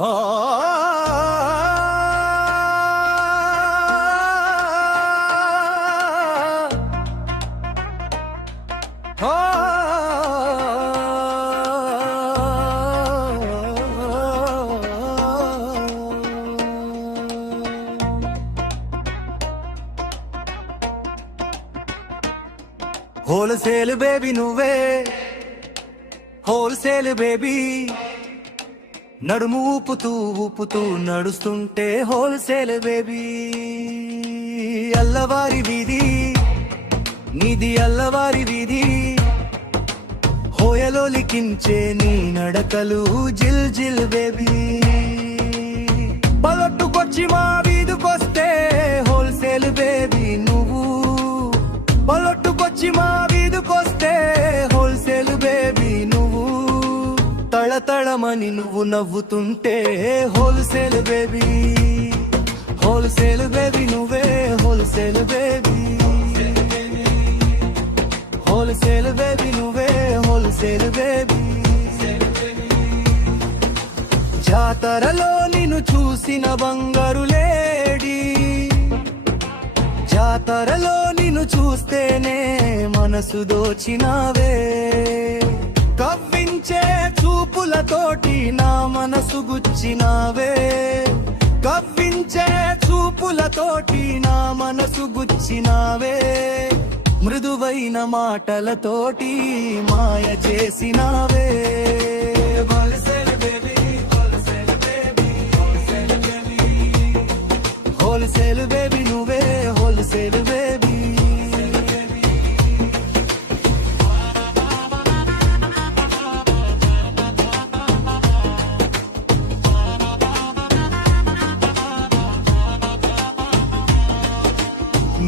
Wholesale baby నువ్వే, wholesale baby, నడుము ఊపుతూ ఊపుతూ నడుస్తుంటే హోల్సేల్ బేబీ. అల్లవారి వీధి నీది, అల్లవారి వీధి, హోయలో లిఖించే నీ నడకలు జిల్ జిల్ బేబీ. పలొట్టుకొచ్చి మా వీధికొస్తే హోల్సేల్ బేబీ నువ్వు, పలొట్టుకొచ్చి మా వీధికొస్తే హోల్సేల్ బేబీ నువ్వు. తళతళమని నువ్వు నవ్వుతుంటే హోల్సేల్ బేబీ, హోల్సేల్ బేబీ నువ్వే, హోల్సేల్ బేబీ, హోల్సేల్ బేబీ నువ్వే, హోల్సేల్ బేబీ. జాతరలో నిన్ను చూసిన బంగారు లేడీ, జాతరలో నిన్ను చూస్తేనే మనసు దోచినావే. కవ్వించే చూపులతోటి నా మనసు గుచ్చినావే, కవ్వించే చూపులతోటి నా మనసు గుచ్చినావే. మృదువైన మాటలతోటి మాయ చేసినావే. Wholesale baby, wholesale baby, wholesale baby, wholesale baby నువ్వే, హోల్సేల్ బేబీ.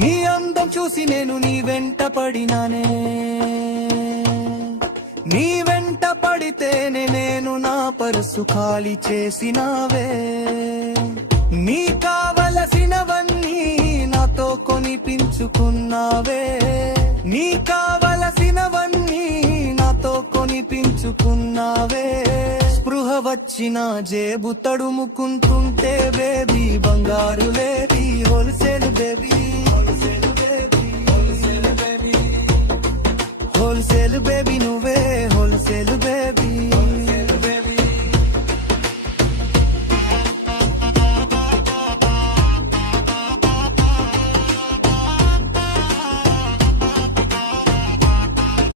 నీ అందం చూసి నేను నీ వెంట పడినానే, నీ వెంట పడితేనే నేను నా పర్సు ఖాళీ చేసినావే. నీ కావలసినవన్నీ నాతో కొనిపించుకున్నావే, నీ కావలసినవన్నీ నాతో కొనిపించుకున్నావే. స్పృహ వచ్చిన జేబు తడుముకుంటుంటే బేబీ బంగారు లేబీ. Wholesale baby, wholesale baby, wholesale baby, wholesale baby నువ్వే, హోల్సేల్ బేబీ.